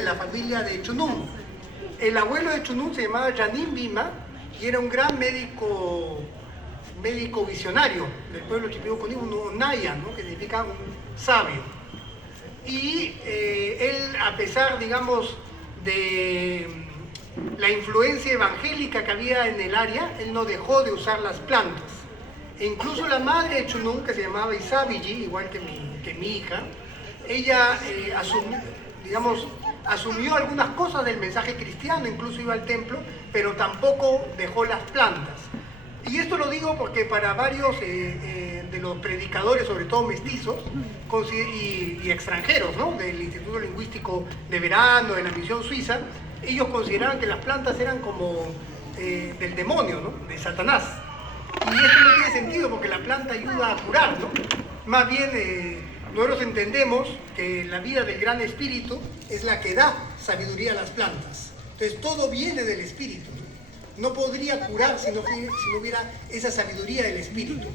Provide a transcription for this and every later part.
de la familia de Chunum. El abuelo de Chunum se llamaba Yanin Bima y era un gran médico visionario del pueblo Chipibo-Coní, un Naya, ¿no? Que significa un sabio. Y él, a pesar, digamos, de la influencia evangélica que había en el área, él no dejó de usar las plantas. E incluso la madre de Chunum, que se llamaba Isabiji, igual que mi hija, ella asumió algunas cosas del mensaje cristiano, incluso iba al templo, pero tampoco dejó las plantas. Y esto lo digo porque para varios de los predicadores, sobre todo mestizos y extranjeros, ¿no? Del Instituto Lingüístico de Verano, de la Misión Suiza, ellos consideraban que las plantas eran como del demonio, ¿no? De Satanás. Y esto no tiene sentido porque la planta ayuda a curar, ¿no? Más bien, nosotros entendemos que la vida del Gran Espíritu es la que da sabiduría a las plantas. Entonces todo viene del Espíritu, ¿no? No podría curar si no hubiera esa sabiduría del Espíritu.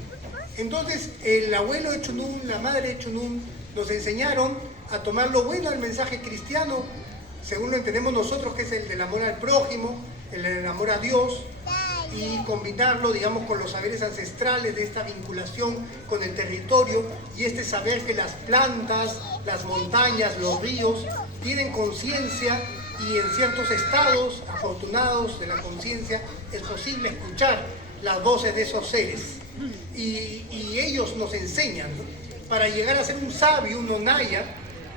Entonces el abuelo de Chunum, la madre de Chunum, nos enseñaron a tomar lo bueno del mensaje cristiano, según lo entendemos nosotros, que es el del amor al prójimo, el del amor a Dios, y combinarlo, digamos, con los saberes ancestrales de esta vinculación con el territorio y este saber que las plantas, las montañas, los ríos tienen conciencia y en ciertos estados afortunados de la conciencia es posible escuchar las voces de esos seres y ellos nos enseñan, ¿no? Para llegar a ser un sabio, un onaya,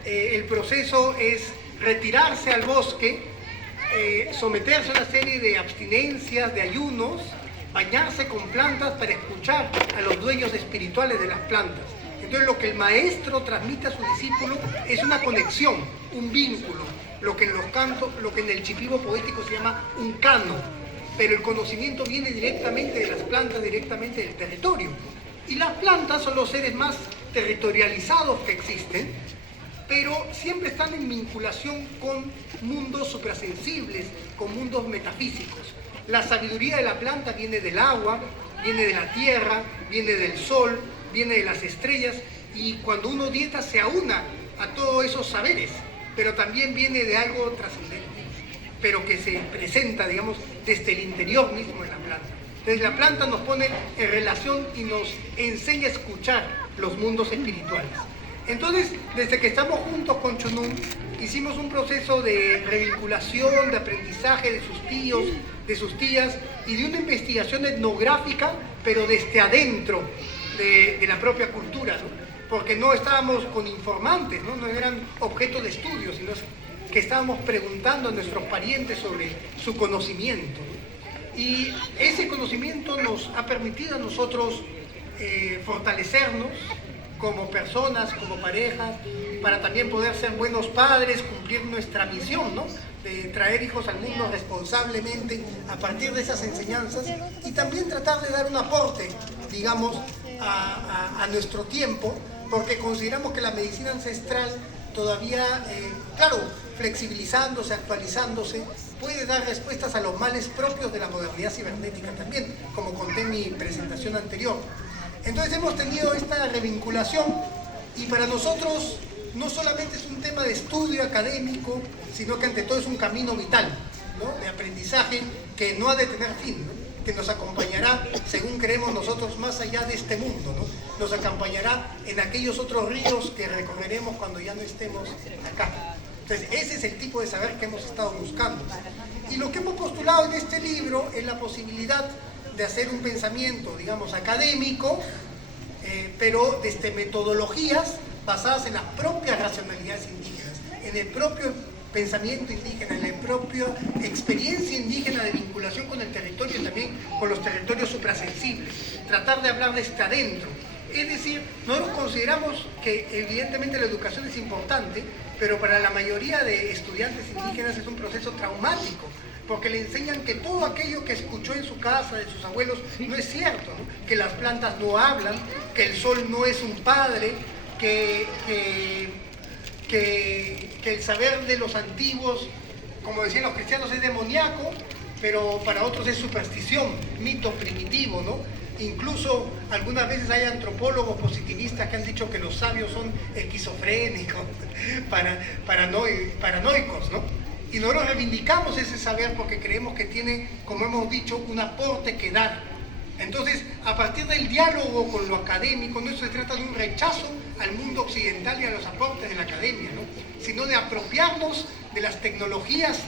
el proceso es retirarse al bosque, someterse a una serie de abstinencias, de ayunos, bañarse con plantas para escuchar a los dueños espirituales de las plantas. Entonces lo que el maestro transmite a su discípulo es una conexión, un vínculo, lo que en el chipibo poético se llama un cano, pero el conocimiento viene directamente de las plantas, directamente del territorio. Y las plantas son los seres más territorializados que existen, pero siempre están en vinculación con mundos suprasensibles, con mundos metafísicos. La sabiduría de la planta viene del agua, viene de la tierra, viene del sol, viene de las estrellas, y cuando uno dieta se aúna a todos esos saberes, pero también viene de algo trascendente, pero que se presenta, digamos, desde el interior mismo de la planta. Entonces la planta nos pone en relación y nos enseña a escuchar los mundos espirituales. Entonces, desde que estamos juntos con Chunum, hicimos un proceso de revinculación, de aprendizaje de sus tíos, de sus tías, y de una investigación etnográfica, pero desde adentro de la propia cultura, ¿no? Porque no estábamos con informantes, ¿no? No eran objeto de estudio, sino que estábamos preguntando a nuestros parientes sobre su conocimiento, ¿no? Y ese conocimiento nos ha permitido a nosotros fortalecernos como personas, como parejas, para también poder ser buenos padres, cumplir nuestra misión, ¿no? De traer hijos al mundo responsablemente a partir de esas enseñanzas y también tratar de dar un aporte, digamos, a nuestro tiempo, porque consideramos que la medicina ancestral todavía, claro, flexibilizándose, actualizándose, puede dar respuestas a los males propios de la modernidad cibernética también, como conté en mi presentación anterior. Entonces hemos tenido esta revinculación y para nosotros no solamente es un tema de estudio académico, sino que ante todo es un camino vital, ¿no? De aprendizaje que no ha de tener fin, ¿no? Que nos acompañará, según creemos nosotros, más allá de este mundo, ¿no? Nos acompañará en aquellos otros ríos que recorreremos cuando ya no estemos acá. Entonces ese es el tipo de saber que hemos estado buscando. Y lo que hemos postulado en este libro es la posibilidad de hacer un pensamiento, digamos, académico, pero desde metodologías basadas en las propias racionalidades indígenas, en el propio pensamiento indígena, en la propia experiencia indígena de vinculación con el territorio y también con los territorios suprasensibles. Tratar de hablar desde adentro. Es decir, nosotros consideramos que evidentemente la educación es importante, pero para la mayoría de estudiantes indígenas es un proceso traumático, porque le enseñan que todo aquello que escuchó en su casa, de sus abuelos, no es cierto, ¿no? Que las plantas no hablan, que el sol no es un padre, que el saber de los antiguos, como decían los cristianos, es demoníaco, pero para otros es superstición, mito primitivo, ¿no? Incluso algunas veces hay antropólogos positivistas que han dicho que los sabios son esquizofrénicos, paranoicos, ¿no? Y nosotros reivindicamos ese saber porque creemos que tiene, como hemos dicho, un aporte que dar. Entonces, a partir del diálogo con lo académico, no se trata de un rechazo al mundo occidental y a los aportes de la academia, ¿no? Sino de apropiarnos de las tecnologías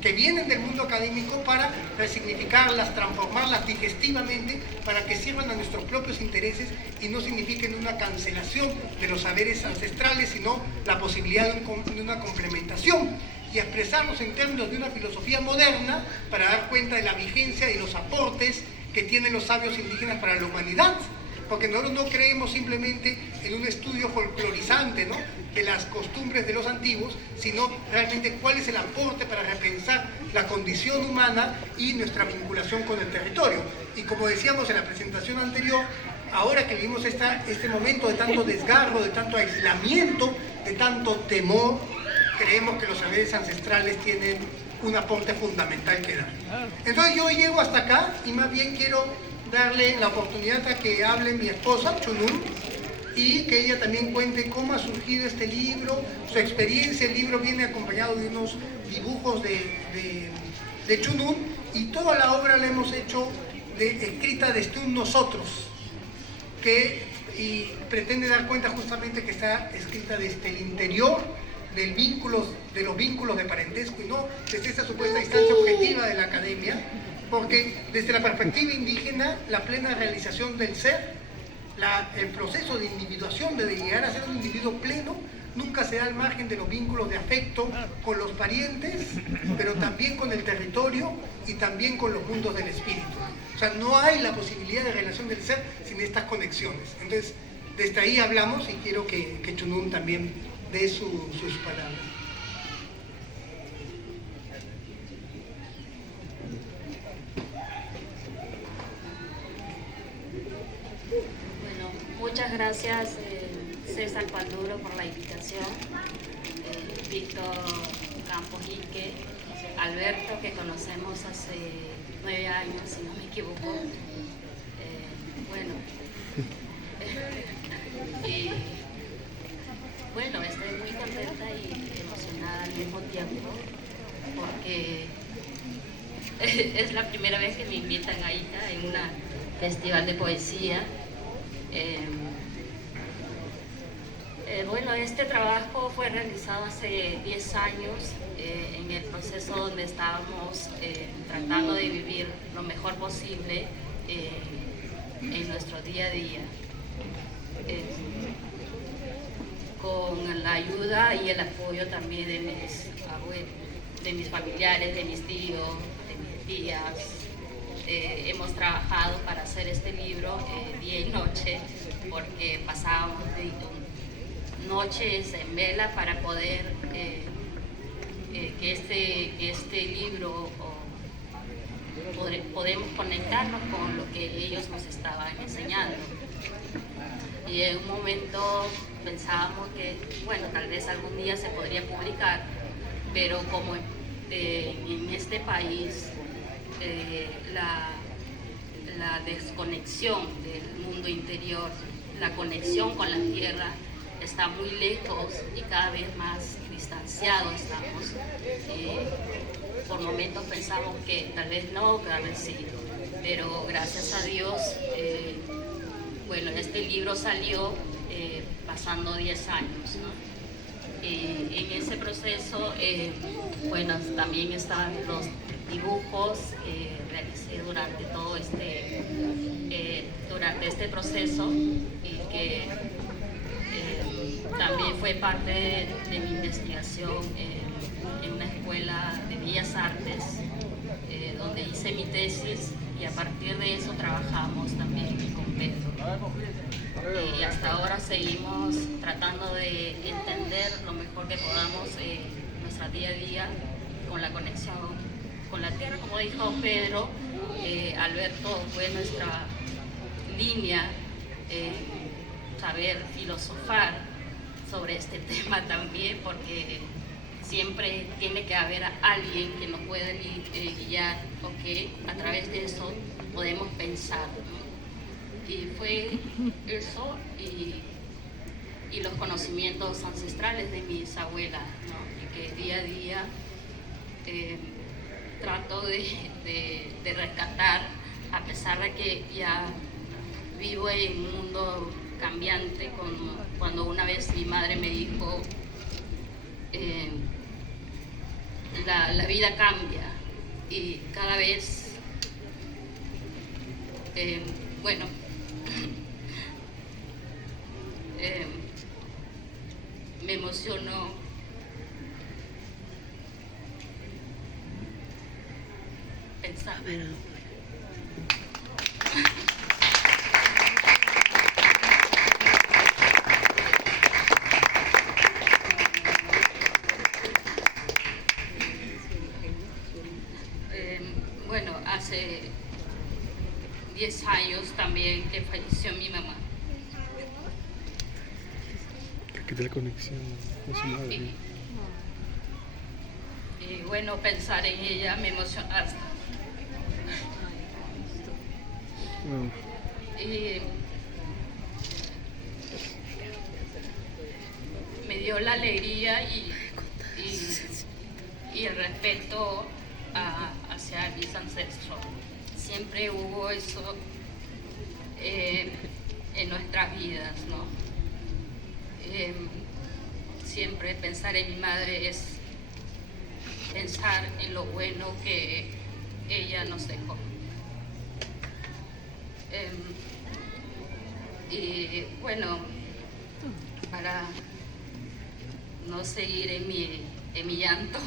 que vienen del mundo académico para resignificarlas, transformarlas digestivamente para que sirvan a nuestros propios intereses y no signifiquen una cancelación de los saberes ancestrales, sino la posibilidad de una complementación y expresarlos en términos de una filosofía moderna para dar cuenta de la vigencia y los aportes que tienen los sabios indígenas para la humanidad. Porque nosotros no creemos simplemente en un estudio folclorizante, ¿no?, de las costumbres de los antiguos, sino realmente cuál es el aporte para repensar la condición humana y nuestra vinculación con el territorio. Y como decíamos en la presentación anterior, ahora que vivimos este momento de tanto desgarro, de tanto aislamiento, de tanto temor, creemos que los saberes ancestrales tienen un aporte fundamental que dar. Entonces yo llego hasta acá y más bien quiero darle la oportunidad a que hable mi esposa, Chunun, y que ella también cuente cómo ha surgido este libro, su experiencia. El libro viene acompañado de unos dibujos de Chunun y toda la obra la hemos hecho escrita desde un nosotros, y pretende dar cuenta justamente que está escrita desde el interior de los vínculos de parentesco y no desde esta supuesta distancia objetiva de la academia, porque desde la perspectiva indígena la plena realización del ser, el proceso de individuación, de llegar a ser un individuo pleno, nunca se da al margen de los vínculos de afecto con los parientes, pero también con el territorio y también con los mundos del espíritu. O sea, no hay la posibilidad de relación del ser sin estas conexiones. Entonces, desde ahí hablamos y quiero que Chunun también dé sus palabras. Muchas gracias, César Panduro, por la invitación, Víctor Campos Ique, Alberto, que conocemos hace 9 años, si no me equivoco. Estoy muy contenta y emocionada al mismo tiempo, porque es la primera vez que me invitan a Ica en un festival de poesía. Este trabajo fue realizado hace 10 años en el proceso donde estábamos tratando de vivir lo mejor posible en nuestro día a día, con la ayuda y el apoyo también de mis abuelos, de mis familiares, de mis tíos, de mis tías. Hemos trabajado para hacer este libro día y noche, porque pasábamos noches en vela para poder que este libro podemos conectarnos con lo que ellos nos estaban enseñando. Y en un momento pensábamos que, tal vez algún día se podría publicar, pero como en este país la desconexión del mundo interior, la conexión con la tierra está muy lejos y cada vez más distanciados estamos. Por momentos pensamos que tal vez no, tal vez sí, pero gracias a Dios, este libro salió pasando 10 años, ¿no? En ese proceso, también están los dibujos que realicé durante todo este proceso y que también fue parte de mi investigación en una escuela de Bellas Artes, donde hice mi tesis, y a partir de eso trabajamos también con Pedro. Y hasta ahora seguimos tratando de entender lo mejor que podamos nuestra día a día con la conexión con la tierra. Como dijo Pedro, Alberto fue nuestra línea, saber filosofar sobre este tema también, porque siempre tiene que haber alguien que nos pueda guiar, porque a través de eso podemos pensar, ¿no? Y fue eso y los conocimientos ancestrales de mis abuelas, ¿no? Y que día a día trato de rescatar, a pesar de que ya vivo en un mundo cambiante, cuando una vez mi madre me dijo, la vida cambia y cada vez, bueno, me emociono pensar. Bueno, hace 10 años también que falleció mi mamá. ¿Qué la conexión con su madre? Y bueno, pensar en ella me emociona hasta. Y me dio la alegría y el respeto hacia mis ancestros. Siempre hubo eso en nuestras vidas, ¿no? Siempre pensar en mi madre es pensar en lo bueno que ella nos dejó. Y bueno, para no seguir en mi llanto,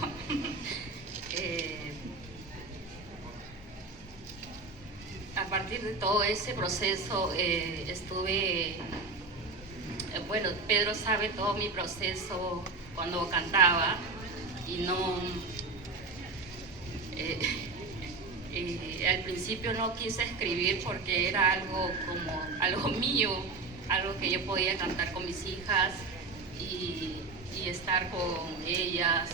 a partir de todo ese proceso estuve, bueno, Pedro sabe todo mi proceso cuando cantaba y no, al principio no quise escribir porque era algo mío, algo que yo podía cantar con mis hijas y estar con ellas,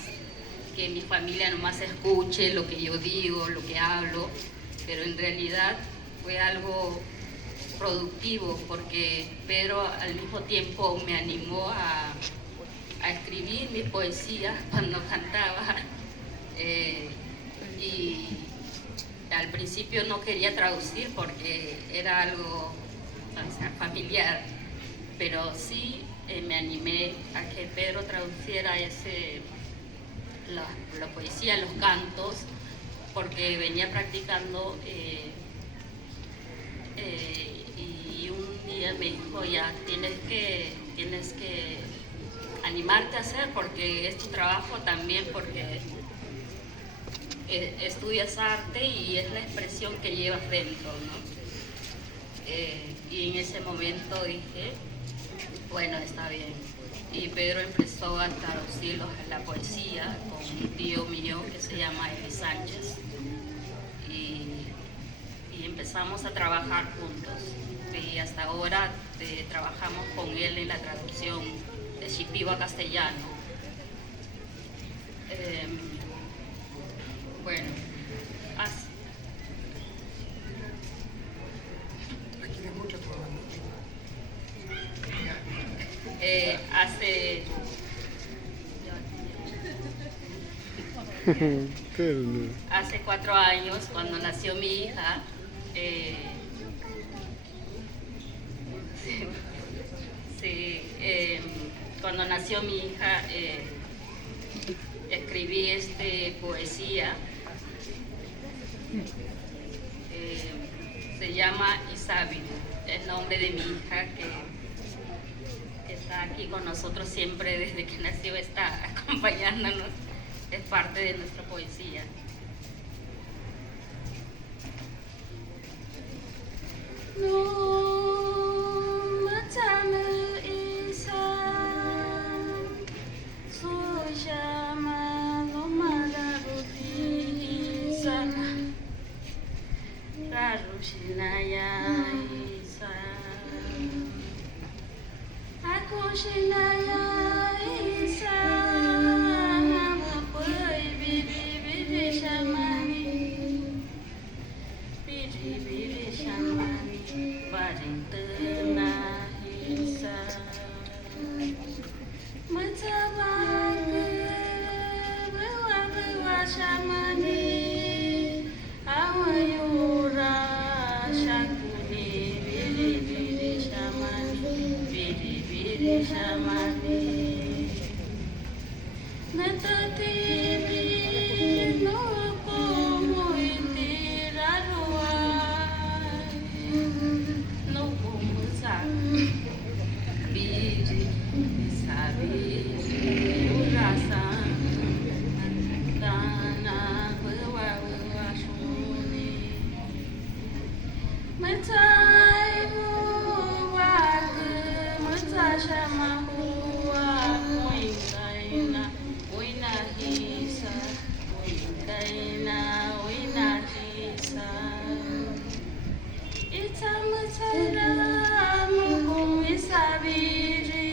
que mi familia nomás escuche lo que yo digo, lo que hablo, pero en realidad fue algo productivo porque Pedro al mismo tiempo me animó a escribir mis poesías cuando cantaba y al principio no quería traducir porque era algo, o sea, familiar, pero sí me animé a que Pedro traduciera la poesía, los cantos, porque venía practicando y un día me dijo, ya tienes que animarte a hacer porque es tu trabajo también, porque estudias arte y es la expresión que llevas dentro, ¿no? Y en ese momento dije, bueno, está bien. Y Pedro empezó a traducir la poesía con un tío mío que se llama Eli Sánchez y empezamos a trabajar juntos. Y hasta ahora trabajamos con él en la traducción de Shipibo a castellano. Bueno, así. Aquí hay mucho trabajo. Hace 4 años, cuando nació mi hija, cuando nació mi hija, escribí poesía. Se llama Isabi, el nombre de mi hija que está aquí con nosotros siempre desde que nació, está acompañándonos, es parte de nuestra poesía. Bari shamani, awayura shakuni, biri biri shamani, biri biri shamani. Metatimi no como intirarua, no como biri sabi urasa dana wa shuni matai wa matasha mahua moingaina oina hisa oingaina oina hisa itamatara mukum isabiri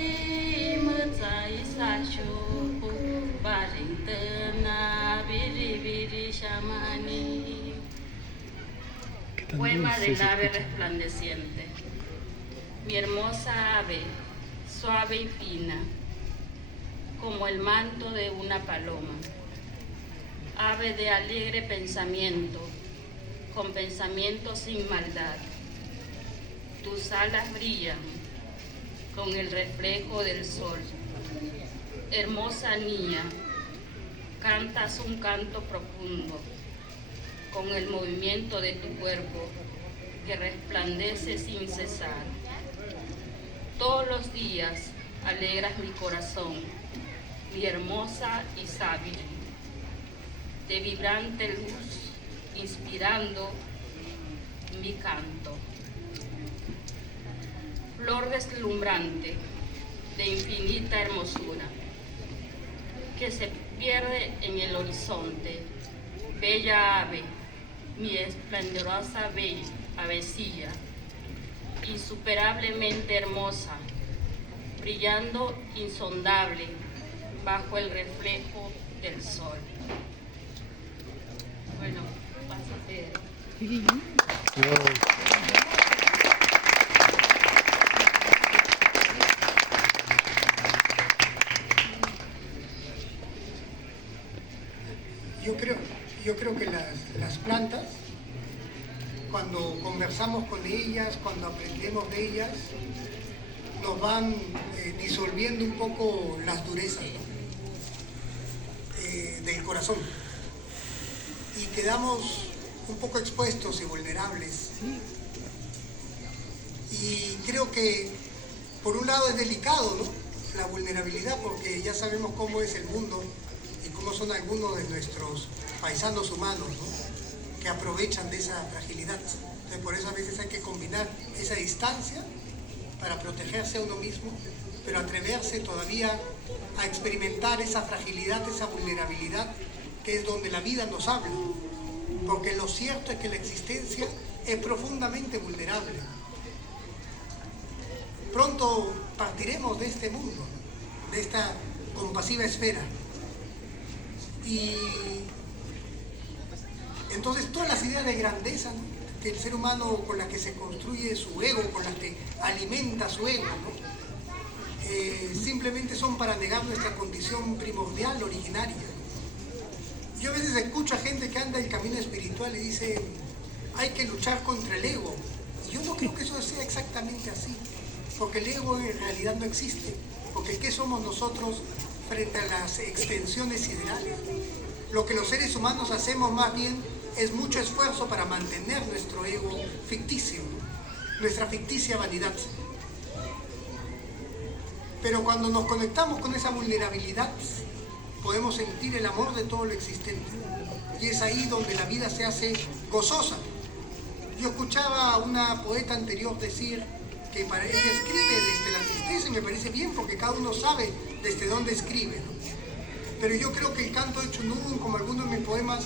matai sachuku barintana biri biri shamani. Poema del ave resplandeciente. Mi hermosa ave, suave y fina, como el manto de una paloma. Ave de alegre pensamiento, con pensamiento sin maldad. Tus alas brillan con el reflejo del sol. Hermosa niña, cantas un canto profundo con el movimiento de tu cuerpo que resplandece sin cesar. Todos los días alegras mi corazón, mi hermosa Isabel, de vibrante luz, inspirando mi canto. Flor deslumbrante, de infinita hermosura, que se pierde en el horizonte. Bella ave, mi esplendorosa avecilla, insuperablemente hermosa, brillando insondable bajo el reflejo del sol. Bueno, pásate. Yo creo que las plantas, cuando conversamos con ellas, cuando aprendemos de ellas, nos van disolviendo un poco las durezas, ¿no? Del corazón. Y quedamos un poco expuestos y vulnerables. Y creo que, por un lado, es delicado, ¿no?, la vulnerabilidad, porque ya sabemos cómo es el mundo y cómo son algunos de nuestros paisanos humanos, ¿no?, que aprovechan de esa fragilidad. Entonces, por eso a veces hay que combinar esa distancia para protegerse a uno mismo, pero atreverse todavía a experimentar esa fragilidad, esa vulnerabilidad, que es donde la vida nos habla. Porque lo cierto es que la existencia es profundamente vulnerable. Pronto partiremos de este mundo, de esta compasiva esfera. Y entonces todas las ideas de grandeza, ¿no?, que el ser humano, con las que se construye su ego, con las que alimenta su ego, ¿no?, simplemente son para negar nuestra condición primordial, originaria. Yo a veces escucho a gente que anda el camino espiritual y dice, hay que luchar contra el ego. Y yo no creo que eso sea exactamente así, porque el ego en realidad no existe. Porque ¿qué somos nosotros frente a las extensiones siderales? Lo que los seres humanos hacemos más bien es mucho esfuerzo para mantener nuestro ego ficticio, nuestra ficticia vanidad. Pero cuando nos conectamos con esa vulnerabilidad, podemos sentir el amor de todo lo existente. Y es ahí donde la vida se hace gozosa. Yo escuchaba a una poeta anterior decir que para ella escribe desde la tristeza, y me parece bien porque cada uno sabe desde dónde escribe, ¿no? Pero yo creo que el canto de Chunun, como algunos de mis poemas,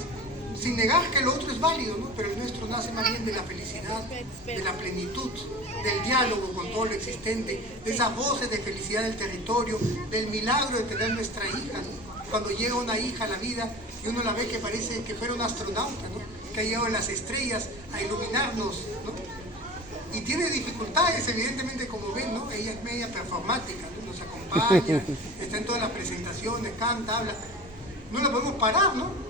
sin negar que lo otro es válido, ¿no?, pero el nuestro nace más bien de la felicidad, de la plenitud, del diálogo con todo lo existente, de esas voces de felicidad del territorio, del milagro de tener nuestra hija, ¿no? Cuando llega una hija a la vida y uno la ve que parece que fuera un astronauta, ¿no?, que ha llegado a las estrellas a iluminarnos, ¿no? Y tiene dificultades, evidentemente, como ven, ¿no? Ella es media performática, ¿no?, nos acompaña, está en todas las presentaciones, canta, habla. No la podemos parar, ¿no?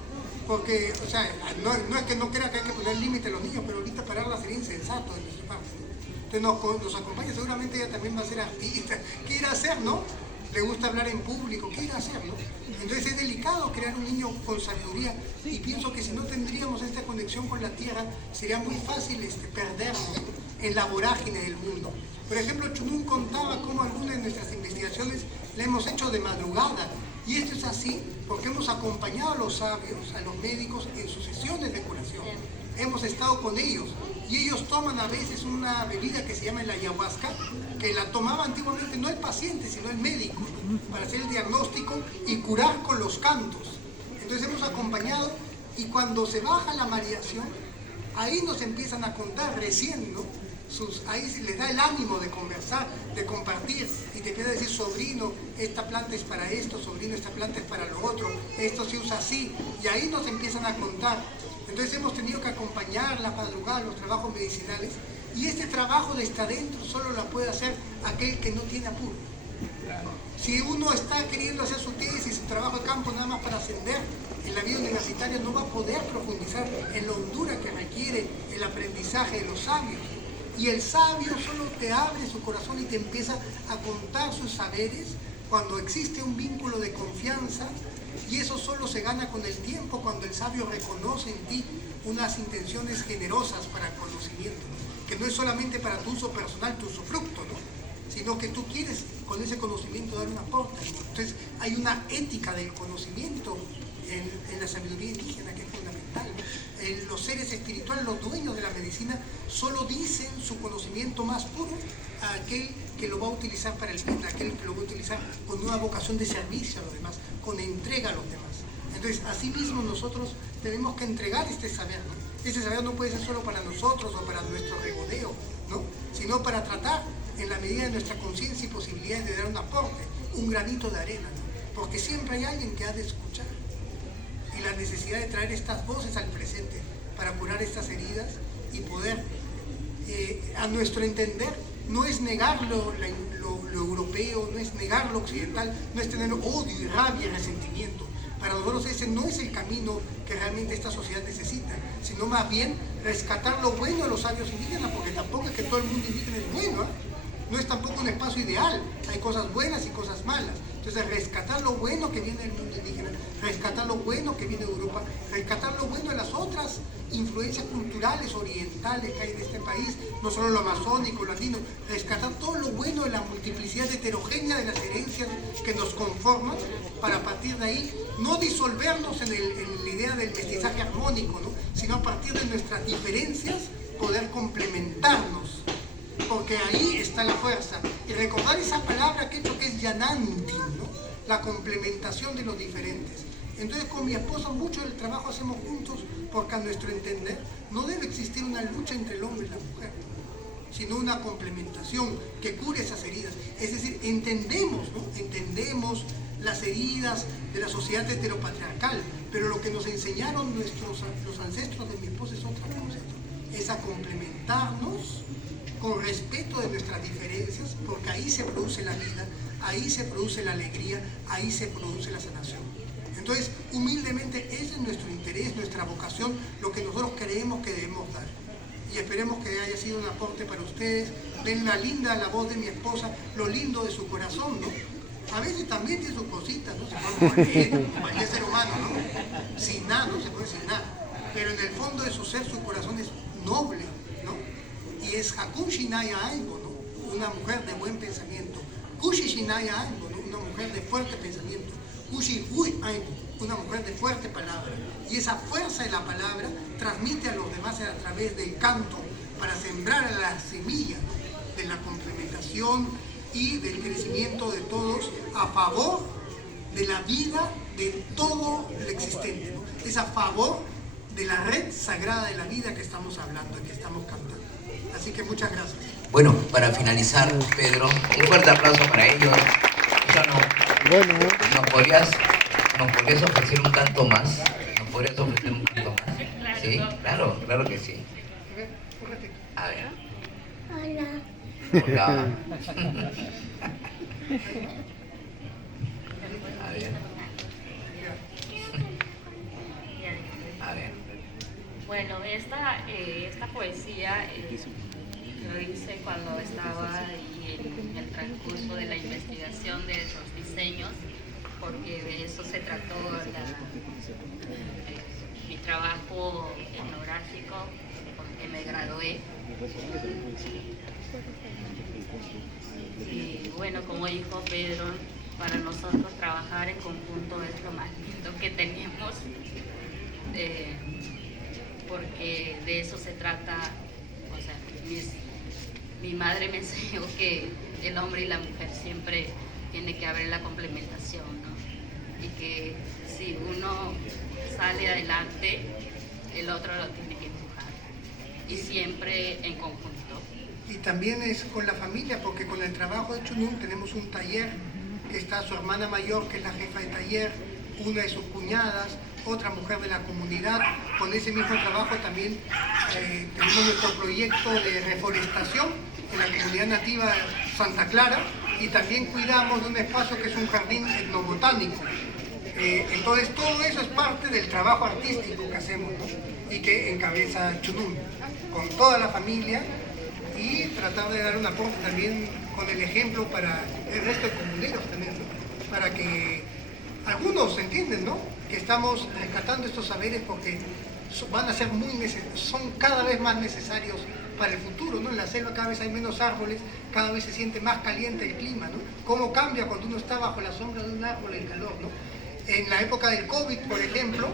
Porque, o sea, no es que no crea que hay que poner límite a los niños, pero ahorita pararla sería insensato de nuestra parte. Entonces nos acompaña, seguramente ella también va a ser artista. ¿Qué irá a hacer, no? Le gusta hablar en público, ¿qué irá a hacer, no? Entonces es delicado crear un niño con sabiduría y pienso que si no tendríamos esta conexión con la tierra, sería muy fácil perdernos en la vorágine del mundo. Por ejemplo, Chumún contaba cómo algunas de nuestras investigaciones la hemos hecho de madrugada. Y esto es así porque hemos acompañado a los sabios, a los médicos en sus sesiones de curación. Hemos estado con ellos y ellos toman a veces una bebida que se llama el ayahuasca, que la tomaba antiguamente no el paciente, sino el médico, para hacer el diagnóstico y curar con los cantos. Entonces hemos acompañado y cuando se baja la mareación, ahí nos empiezan a contar recién, ¿no? Ahí les da el ánimo de conversar, de compartir, y te empieza a decir, sobrino, esta planta es para esto, sobrino, esta planta es para lo otro, esto se usa así, y ahí nos empiezan a contar. Entonces hemos tenido que acompañar las madrugadas, los trabajos medicinales, y este trabajo de estar dentro solo lo puede hacer aquel que no tiene apuro. Si uno está queriendo hacer su tesis, su trabajo de campo nada más para ascender en la vida universitaria, no va a poder profundizar en la hondura que requiere el aprendizaje de los sabios. Y el sabio solo te abre su corazón y te empieza a contar sus saberes cuando existe un vínculo de confianza, y eso solo se gana con el tiempo, cuando el sabio reconoce en ti unas intenciones generosas para el conocimiento, ¿no? Que no es solamente para tu uso personal, tu usufructo, ¿no? Sino que tú quieres con ese conocimiento dar un aporte, ¿no? Entonces hay una ética del conocimiento en la sabiduría indígena que es fundamental, ¿no? Los seres espirituales, los dueños de la medicina, solo dicen su conocimiento más puro a aquel que lo va a utilizar para el bien, a aquel que lo va a utilizar con una vocación de servicio a los demás, con entrega a los demás. Entonces, asimismo nosotros tenemos que entregar este saber, ¿no? Ese saber no puede ser solo para nosotros o para nuestro regodeo, ¿no? Sino para tratar, en la medida de nuestra conciencia y posibilidades, de dar un aporte, un granito de arena, ¿no? Porque siempre hay alguien que ha de escuchar. Y la necesidad de traer estas voces al presente para curar estas heridas y poder, a nuestro entender, no es negar lo europeo, no es negar lo occidental, no es tener odio y rabia y resentimiento. Para nosotros ese no es el camino que realmente esta sociedad necesita, sino más bien rescatar lo bueno de los sabios indígenas, porque tampoco es que todo el mundo indígena es bueno, ¿eh? No es tampoco un espacio ideal, hay cosas buenas y cosas malas. Entonces, rescatar lo bueno que viene del mundo indígena, rescatar lo bueno que viene de Europa, rescatar lo bueno de las otras influencias culturales orientales que hay en este país, no solo lo amazónico, lo andino, rescatar todo lo bueno de la multiplicidad heterogénea de las herencias que nos conforman, para a partir de ahí no disolvernos en la idea del mestizaje armónico, ¿no? Sino a partir de nuestras diferencias poder complementarnos, porque ahí está la fuerza. Y recordar esa palabra que he hecho, que es yananti, ¿no? La complementación de los diferentes. Entonces, con mi esposa mucho del trabajo hacemos juntos, porque a nuestro entender no debe existir una lucha entre el hombre y la mujer, sino una complementación que cure esas heridas. Es decir, entendemos, ¿no? Entendemos las heridas de la sociedad heteropatriarcal, pero lo que nos enseñaron los ancestros de mi esposa es otra cosa, es a complementarnos con respeto de nuestras diferencias, porque ahí se produce la vida, ahí se produce la alegría, ahí se produce la sanación. Entonces, humildemente, ese es nuestro interés, nuestra vocación, lo que nosotros creemos que debemos dar. Y esperemos que haya sido un aporte para ustedes. Ven la voz de mi esposa, lo lindo de su corazón, ¿no? A veces también tiene sus cositas, ¿no? Se puede morir, como cualquier ser humano, ¿no? Sin nada, no se puede sin nada. Pero en el fondo de su ser, su corazón es noble, ¿no? Y es Hakun Shinaya Aimbo, ¿no? Una mujer de buen pensamiento. Kushi Shinaya Aimbo, ¿no? Una mujer de fuerte pensamiento. Kushi Hui Aimbo, una mujer de fuerte palabra. Y esa fuerza de la palabra transmite a los demás a través del canto para sembrar la semilla, ¿no? De la complementación y del crecimiento de todos a favor de la vida de todo lo existente, ¿no? Es a favor de la red sagrada de la vida que estamos hablando, que estamos cantando. Así que muchas gracias. Bueno, para finalizar, Pedro, un fuerte aplauso para ellos. Bueno, ¿Nos podrías ofrecer un canto más? ¿Nos podrías ofrecer un canto más? ¿Sí? Claro, claro que sí. A ver. Hola. A ver. Bueno, esta poesía lo hice cuando estaba ahí en el transcurso de la investigación de esos diseños, porque de eso se trató mi trabajo etnográfico, porque me gradué. Y bueno, como dijo Pedro, para nosotros trabajar en conjunto es lo más lindo que tenemos, porque de eso se trata. O sea, mi madre me enseñó que el hombre y la mujer siempre tiene que haber la complementación, ¿no? Y que si uno sale adelante, el otro lo tiene que empujar, y siempre en conjunto. Y también es con la familia, porque con el trabajo de Chunum tenemos un taller, que está su hermana mayor, que es la jefa de taller, una de sus cuñadas, otra mujer de la comunidad. Con ese mismo trabajo también tenemos nuestro proyecto de reforestación en la comunidad nativa Santa Clara, y también cuidamos de un espacio que es un jardín etnobotánico. Entonces todo eso es parte del trabajo artístico que hacemos, ¿no? Y que encabeza Chunum, con toda la familia, y tratar de dar un aporte también con el ejemplo para el resto de comuneros también, ¿no? Para que algunos entienden, ¿no? Que estamos rescatando estos saberes porque van a ser son cada vez más necesarios para el futuro, ¿no? En la selva cada vez hay menos árboles, cada vez se siente más caliente el clima, ¿no? Cómo cambia cuando uno está bajo la sombra de un árbol el calor, ¿no? En la época del COVID, por ejemplo,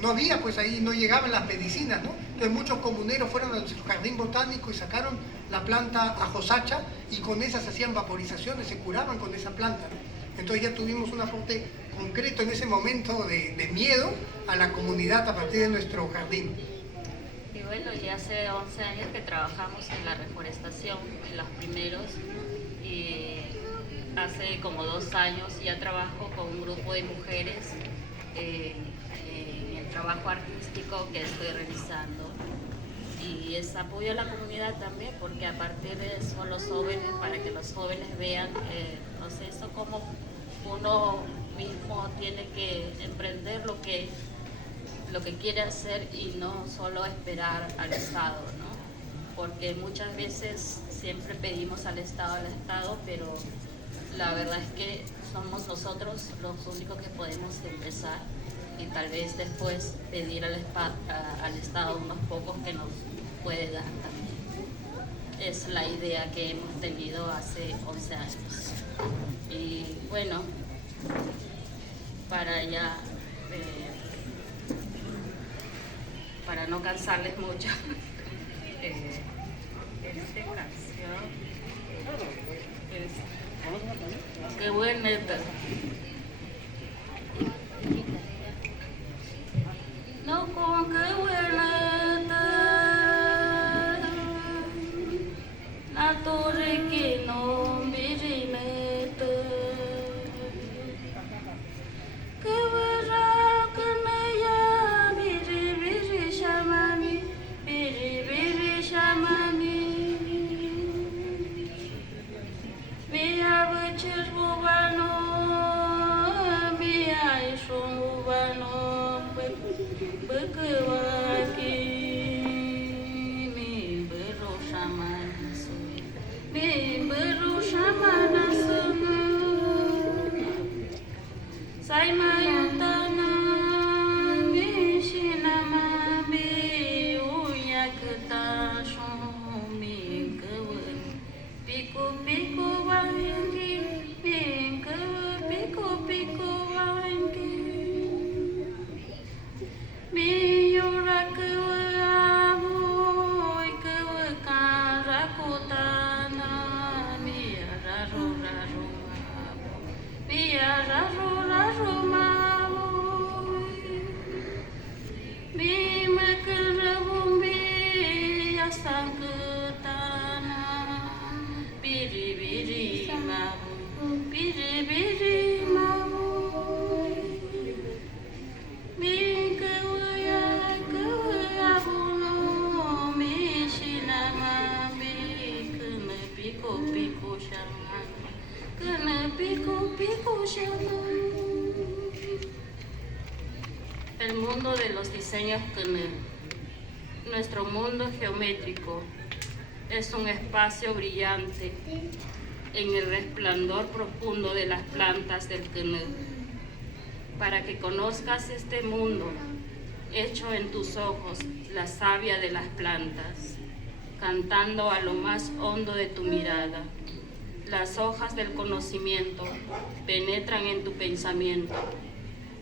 no había, pues ahí no llegaban las medicinas, ¿no? Entonces muchos comuneros fueron al jardín botánico y sacaron la planta ajosacha, y con esas hacían vaporizaciones, se curaban con esa planta, ¿no? Entonces ya tuvimos un aporte concreto en ese momento de miedo a la comunidad a partir de nuestro jardín. Y bueno, ya hace 11 años que trabajamos en la reforestación, en los primeros, y hace como 2 años ya trabajo con un grupo de mujeres en el trabajo artístico que estoy realizando. Y es apoyo a la comunidad también, porque a partir de eso los jóvenes, para que los jóvenes vean, no sé, eso como uno mismo tiene que emprender lo que quiere hacer y no solo esperar al Estado, ¿no? Porque muchas veces siempre pedimos al Estado, pero la verdad es que somos nosotros los únicos que podemos empezar, y tal vez después pedir al Estado unos pocos que nos puede dar también. Es la idea que hemos tenido hace 11 años. Y bueno, para no cansarles mucho, esta canción es Qué buen neta. No con qué buena neta, la torre que no mirimeta. Que verá que me ya biri shamani, biri shamani. Me abuchas bubano, me aishon bubano, bekewaki, me beru shamanasu, me beru shamanasu. Sai mayutana, me shinama, me uyakta shon, me kawan, pico pico wangi, me kawan pico pico wangi, me yura kawan amoy kawan karakutana, me raro raro mabo, me raro raro mabo, me makarabumbi asankutana, biri biri mabo, biri biri mabo. Me kawaya buno, me shinama, me kana pico pico shama, kana pico pico shama. El mundo de los diseños kana. Nuestro mundo geométrico es un espacio brillante en el resplandor profundo de las plantas del Quenú. Para que conozcas este mundo, hecho en tus ojos la savia de las plantas, cantando a lo más hondo de tu mirada. Las hojas del conocimiento penetran en tu pensamiento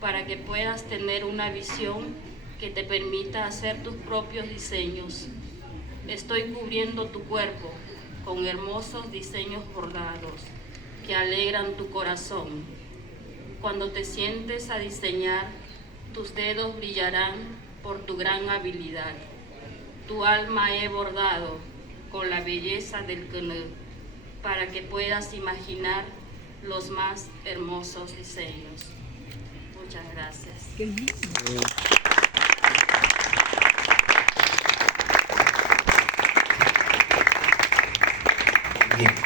para que puedas tener una visión que te permita hacer tus propios diseños. Estoy cubriendo tu cuerpo con hermosos diseños bordados que alegran tu corazón. Cuando te sientes a diseñar, tus dedos brillarán por tu gran habilidad. Tu alma he bordado con la belleza del Quenú para que puedas imaginar los más hermosos diseños. Muchas gracias. Qué lindo. Bien.